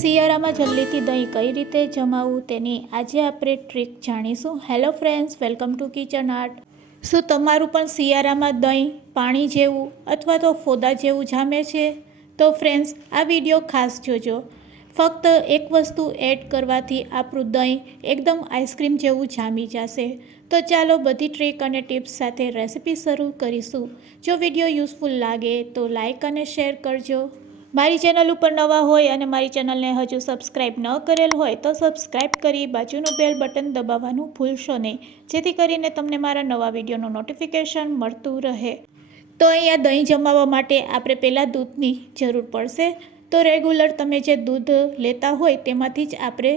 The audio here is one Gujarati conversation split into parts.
શિયાળામાં જલ્દીથી દહીં કઈ રીતે જમાવવું તેની આજે આપણે ટ્રીક જાણીશું. Hello friends welcome to kitchen art શું તમારું પણ શિયાળામાં દહીં, પાણી જેવું અથવા તો ફોદા જેવું જામે છે? તો ફ્રેન્ડ્સ આ વીડિયો ખાસ જોજો. ફક્ત એક વસ્તુ એડ કરવાથી આપણું દહીં એકદમ આઈસ્ક્રીમ જેવું જામી જશે. તો ચાલો બધી ટ્રીક અને ટિપ્સ સાથે રેસિપી શરૂ કરીશું. જો વીડિયો યુઝફુલ લાગે તો લાઈક અને શેર કરજો. મારી ચેનલ ઉપર નવા હોય અને મારી ચેનલને હજુ સબસ્ક્રાઈબ ન કરેલ હોય તો સબસ્ક્રાઈબ કરી બાજુનું બેલ બટન દબાવવાનું ભૂલશો નહીં. જેથી કરીને તમને મારા નવા વિડીયોનું નોટિફિકેશન મળતું રહે. તો અહીંયા દહીં જમાવવા માટે આપણે પહેલાં દૂધની જરૂર પડશે. તો રેગ્યુલર તમે જે દૂધ લેતા હોય તેમાંથી જ આપણે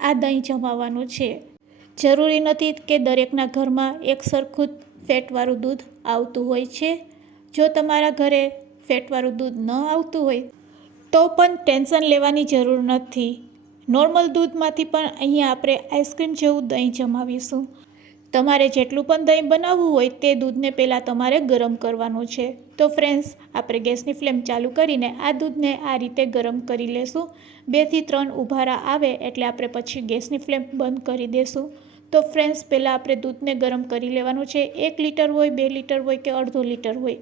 આ દહીં જમાવવાનું છે. જરૂરી નથી કે દરેકના ઘરમાં એક સરખું ફેટવાળું દૂધ આવતું હોય છે. જો તમારા ઘરે ફેટવાળું દૂધ ન આવતું હોય, તો પણ ટેન્શન લેવાની જરૂર નથી. નોર્મલ દૂધમાંથી પણ અહીંયા આપણે આઈસ્ક્રીમ જેવું દહીં જમાવીશું. તમારે જેટલું પણ દહીં બનાવવું હોય તે દૂધને પહેલાં તમારે ગરમ કરવાનું છે. તો ફ્રેન્ડ્સ આપણે ગેસની ફ્લેમ ચાલુ કરીને આ દૂધને આ રીતે ગરમ કરી લેશું. બેથી ત્રણ ઉભારા આવે એટલે આપણે પછી ગેસની ફ્લેમ બંધ કરી દેશું. તો ફ્રેન્ડ્સ પહેલાં આપણે દૂધને ગરમ કરી લેવાનું છે. એક લીટર હોય, બે લીટર હોય કે અડધો લીટર હોય.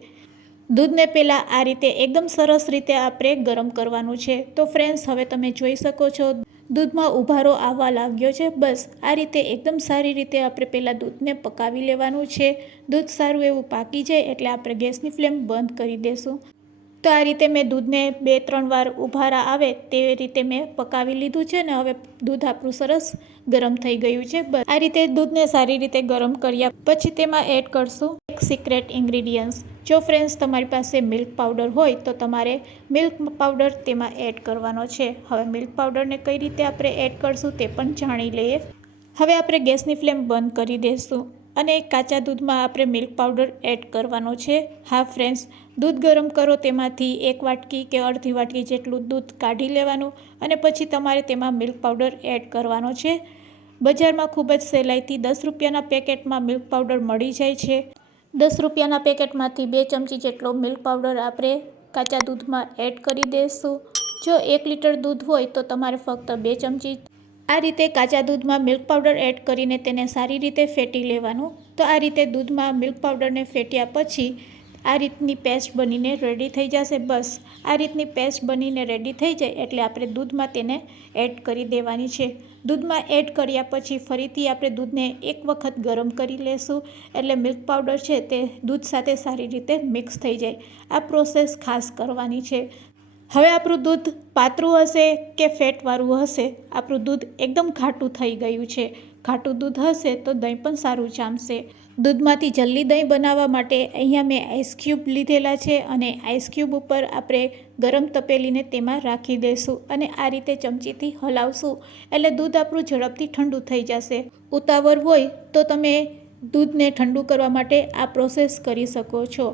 દૂધને પહેલાં આ રીતે એકદમ સરસ રીતે આપણે ગરમ કરવાનું છે. તો ફ્રેન્ડ્સ હવે તમે જોઈ શકો છો, દૂધમાં ઉભારો આવવા લાગ્યો છે. બસ, આ રીતે એકદમ સારી રીતે આપણે પહેલાં દૂધને પકાવી લેવાનું છે. દૂધ સારું એવું પાકી જાય એટલે આપણે ગેસની ફ્લેમ બંધ કરી દઈશું તો આ રીતે મેં દૂધને બે, ત્રણ વાર ઉભારા આવે તેવી રીતે મેં પકાવી લીધું છે ને હવે દૂધ આપણું સરસ ગરમ થઈ ગયું છે. આ રીતે દૂધને સારી રીતે ગરમ કર્યા પછી તેમાં એડ કરશું એક સિક્રેટ ઇન્ગ્રીડિયન્ટ્સ જો ફ્રેન્ડ્સ તમારી પાસે મિલ્ક પાવડર હોય તો તમારે મિલ્ક પાવડર તેમાં એડ કરવાનો છે. હવે મિલ્ક પાવડરને કઈ રીતે આપણે એડ કરશું તે પણ જાણી લઈએ. હવે આપણે ગેસની ફ્લેમ બંધ કરી દઈશું અને કાચા દૂધમાં આપણે મિલ્ક પાવડર એડ કરવાનો છે. હા ફ્રેન્ડ્સ દૂધ ગરમ કરો તેમાંથી એક વાટકી કે અડધી વાટકી જેટલું દૂધ કાઢી લેવાનું અને પછી તમારે તેમાં મિલ્ક પાવડર એડ કરવાનો છે. બજારમાં ખૂબ જ સહેલાઈથી દસ રૂપિયાના પેકેટમાં મિલ્ક પાવડર મળી જાય છે. દસ રૂપિયાના પેકેટમાંથી બે ચમચી જેટલો મિલ્ક પાવડર આપણે કાચા દૂધમાં એડ કરી દઈશું. જો એક લીટર દૂધ હોય તો તમારે ફક્ત બે ચમચી આ રીતે કાચા દૂધમાં મિલ્ક પાવડર એડ કરીને તેને સારી રીતે ફેટી લેવાનું. તો આ રીતે દૂધમાં મિલ્ક પાવડરને ફેટ્યા પછી આ રીતની પેસ્ટ બનીને રેડી થઈ જશે. બસ, આ રીતની પેસ્ટ બનીને રેડી થઈ જાય એટલે આપણે દૂધમાં તેને એડ કરી દેવાની છે. દૂધમાં એડ કર્યા પછી ફરીથી આપણે દૂધને એક વખત ગરમ કરી લેશું. એટલે મિલ્ક પાવડર છે તે દૂધ સાથે સારી રીતે મિક્સ થઈ જાય. આ પ્રોસેસ ખાસ કરવાની છે. હવે આપણું દૂધ પાતળું હશે કે ફેટવાળું હશે? આપણું દૂધ એકદમ ઘાટું થઈ ગયું છે. ઘાટું દૂધ હશે તો દહીં પણ સારું જામશે. દૂધમાંથી જલ્દી દહીં બનાવવા માટે અહીંયા મેં આઈસ ક્યુબ લીધેલા છે અને આઈસ ક્યુબ ઉપર આપણે ગરમ તપેલીને તેમાં રાખી દઈશું અને આ રીતે ચમચીથી હલાવશું. એટલે દૂધ આપણું ઝડપથી ઠંડુ થઈ જશે. ઉતાવળ હોય તો તમે દૂધને ઠંડુ કરવા માટે આ પ્રોસેસ કરી શકો છો.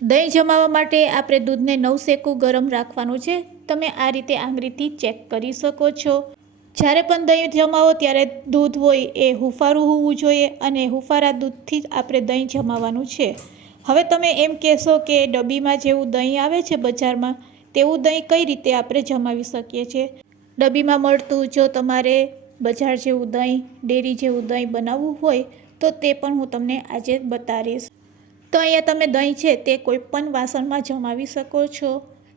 દહીં જમાવવા માટે આપણે દૂધને નવ શેકું ગરમ રાખવાનું છે. તમે આ રીતે આંગળીથી ચેક કરી શકો છો. જ્યારે પણ દહીં જમાવો ત્યારે દૂધ હોય એ હુફારું હોવું જોઈએ અને હુફારા દૂધથી જ આપણે દહીં જમાવાનું છે. હવે તમે એમ કહેશો કે ડબ્બીમાં જેવું દહીં આવે છે બજારમાં, તેવું દહીં કઈ રીતે આપણે જમાવી શકીએ છીએ ડબ્બીમાં મળતું જો તમારે બજાર જેવું દહીં, ડેરી જેવું દહીં બનાવવું હોય તો તે પણ હું તમને આજે બતાવીશ. તો અહીંયા તમે દહીં છે તે કોઈ પણ વાસણમાં જમાવી શકો છો.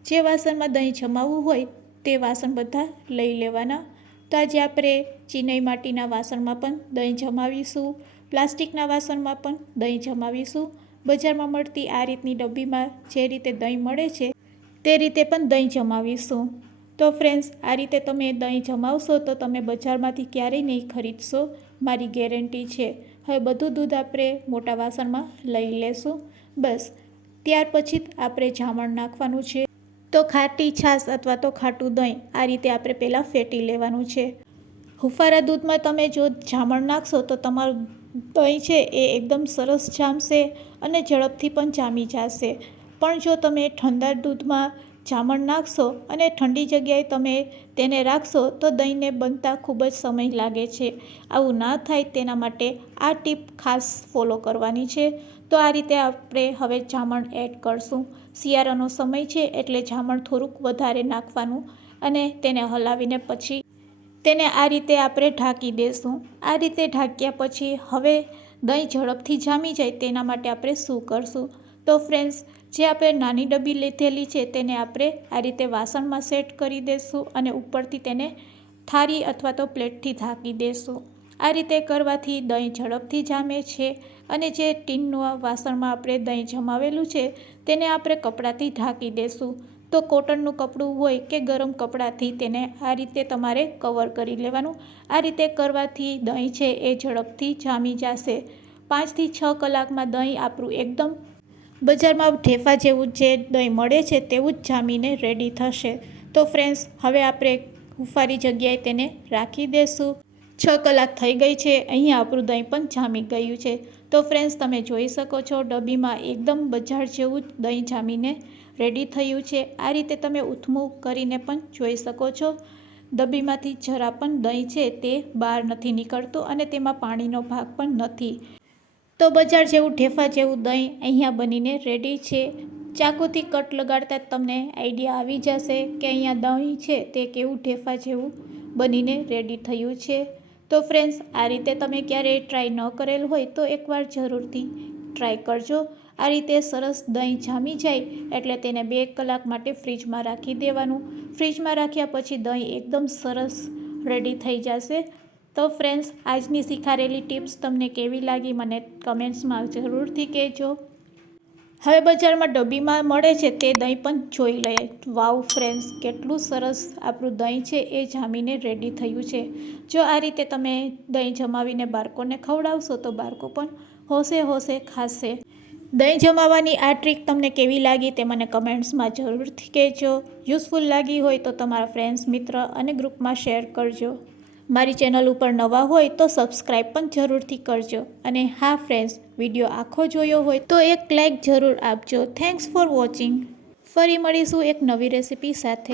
જે વાસણમાં દહીં જમાવવું હોય તે વાસણ બધા લઈ લેવાના. તો આજે આપણે ચીનઈ માટીના વાસણમાં પણ દહીં જમાવીશું. પ્લાસ્ટિકના વાસણમાં પણ દહીં જમાવીશું. બજારમાં મળતી આ રીતની ડબ્બીમાં જે રીતે દહીં મળે છે તે રીતે પણ દહીં જમાવીશું. તો ફ્રેન્ડ્સ આ રીતે તમે દહીં જમાવશો તો તમે બજારમાંથી ક્યારેય નહીં ખરીદશો. મારી ગેરંટી છે. હવે બધું દૂધ આપણે મોટા વાસણમાં લઈ લેશું. બસ, ત્યાર પછી આપણે જામણ નાખવાનું છે. તો ખાટી છાશ અથવા તો ખાટું દહીં આ રીતે આપણે પહેલાં ફેટી લેવાનું છે. હુફારા દૂધમાં તમે જો જામણ નાખશો તો તમારું દહીં છે એ એકદમ સરસ જામશે અને ઝડપથી પણ જામી જશે. પણ જો તમે ઠંડા દૂધમાં જામણ નાખશો અને ઠંડી જગ્યાએ તમે તેને રાખશો તો દહીંને બનતા ખૂબ જ સમય લાગે છે. આવું ના થાય તેના માટે આ ટીપ ખાસ ફોલો કરવાની છે. તો આ રીતે આપણે હવે જામણ એડ કરશું. શિયાળાનો સમય છે એટલે જામણ થોડુંક વધારે નાખવાનું અને તેને હલાવીને પછી તેને આ રીતે આપણે ઢાંકી દઈશું આ રીતે ઢાંક્યા પછી હવે દહીં ઝડપથી જામી જાય તેના માટે આપણે શું કરશું? તો ફ્રેન્ડ્સ જે આપણે નાની ડબ્બી લીધેલી છે તેને આપણે આ રીતે વાસણમાં સેટ કરી દઈશું અને ઉપરથી તેને થાળી અથવા તો પ્લેટથી ઢાંકી દઈશું આ રીતે કરવાથી દહીં ઝડપથી જામે છે અને જે ટીનનું વાસણમાં આપણે દહીં જમાવેલું છે તેને આપણે કપડાથી ઢાંકી દઈશું તો કોટનનું કપડું હોય કે ગરમ કપડાથી તેને આ રીતે તમારે કવર કરી લેવાનું. આ રીતે કરવાથી દહીં છે એ ઝડપથી જામી જશે. પાંચથી છ કલાકમાં દહીં આપણું એકદમ બજારમાં ઢેફા જેવું જે દહીં મળે છે તેવું જ જામીને રેડી થશે. તો ફ્રેન્ડ્સ હવે આપણે હુંફારી જગ્યાએ તેને રાખી દઈશું છ કલાક થઈ ગઈ છે, અહીં આપણું દહીં પણ જામી ગયું છે. તો ફ્રેન્ડ્સ તમે જોઈ શકો છો, ડબ્બીમાં એકદમ બજાર જેવું જ દહીં જામીને રેડી થયું છે. આ રીતે તમે ઉથમું કરીને પણ જોઈ શકો છો. ડબ્બીમાંથી જરા પણ દહીં છે તે બહાર નથી નીકળતું અને તેમાં પાણીનો ભાગ પણ નથી. તો બજાર જેવું ઢેફા જેવું દહીં અહીંયા બનીને રેડી છે. ચાકુથી કટ લગાડતા તમને આઈડિયા આવી જશે કે અહીંયા દહીં છે તે કેવું ઢેફા જેવું બનીને રેડી થયું છે. તો ફ્રેન્ડ્સ આ રીતે તમે ક્યારેય ટ્રાય ન કરેલ હોય તો એકવાર જરૂરથી ટ્રાય કરજો. આ રીતે સરસ દહીં જામી જાય એટલે તેને બે કલાક માટે ફ્રીજમાં રાખી દેવાનું. ફ્રીજમાં રાખ્યા પછી દહીં એકદમ સરસ રેડી થઈ જશે. તો ફ્રેન્ડ્સ આજની શીખારેલી ટિપ્સ તમને કેવી લાગી મને કમેન્ટ્સમાં જરૂરથી કહેજો. હવે બજારમાં ડબ્બીમાં મળે છે તે દહીં પણ જોઈ લઈએ. વાવ ફ્રેન્ડ્સ કેટલું સરસ આપણું દહીં છે, એ જામીને રેડી થયું છે. જો આ રીતે તમે દહીં જમાવીને બાળકોને ખવડાવશો તો બાળકો પણ હોશે હોશે ખાશે. દહીં જમાવાની આ ટ્રીક તમને કેવી લાગી તે મને કમેન્ટ્સમાં જરૂરથી કહેજો. યુઝફુલ લાગી હોય તો તમારા ફ્રેન્ડ્સ મિત્ર અને ગ્રુપમાં શેર કરજો. મારી ચેનલ ઉપર નવા હોય તો સબસ્ક્રાઈબ પણ જરૂરથી કરજો અને હા ફ્રેન્ડ્સ વીડિયો આખો જોયો હોય તો એક લાઇક જરૂર આપજો. થેન્ક્સ ફોર વોચિંગ ફરી મળીશું એક નવી રેસિપી સાથે.